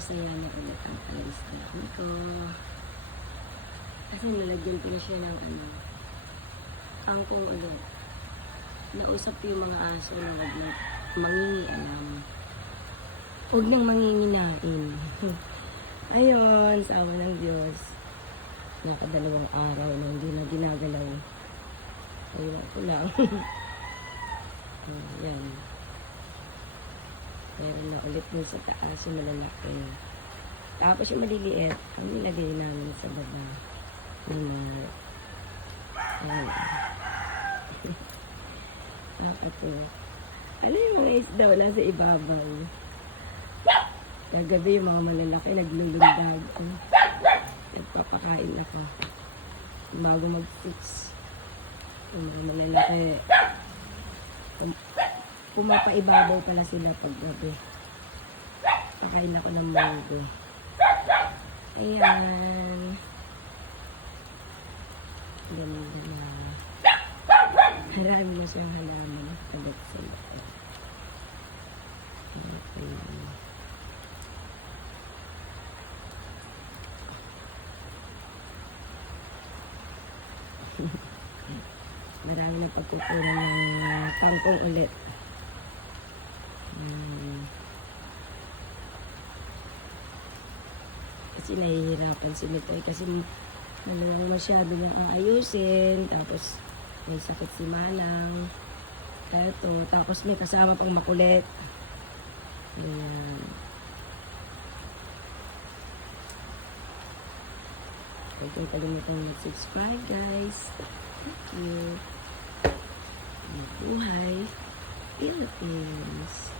masaya na ulit ang alis ko. Kasi nalagyan ko na siya ng kangkong ulit. Nausap ko yung mga aso na wag na mangingialam. Huwag nang manginginain. Ayun, sa awa ng Diyos. Nakadalawang araw na hindi na ginagalaw. Ayun ko lang. Ayan. Meron na ulit dun sa taas yung malalaki. Tapos yung maliliit, ang nilagay namin sa baba. Ayan. Nakato. Ano yung mga isda wala sa ibabaw? Kagabi yung mga malalaki naglulundag. Nagpapakain ako. Bago mag-fix. Yung mga malalaki pumapaibabaw pala sila pag gabi. Pakain ako ng mango. Ayan. Ganda na. Harami na siyang halaman. Kagat sa loob. Okay. Marami na pagkukunan ng kangkong ulit. Kasi nahihirapan si Mitoy kasi maluwang masyado niyang aayusin. Tapos may sakit si Manang. Eto, tapos may kasama pang makulit. Ayan. Huwag kayo kalimutan mag-subscribe, guys. Thank you. Mabuhay Philippines.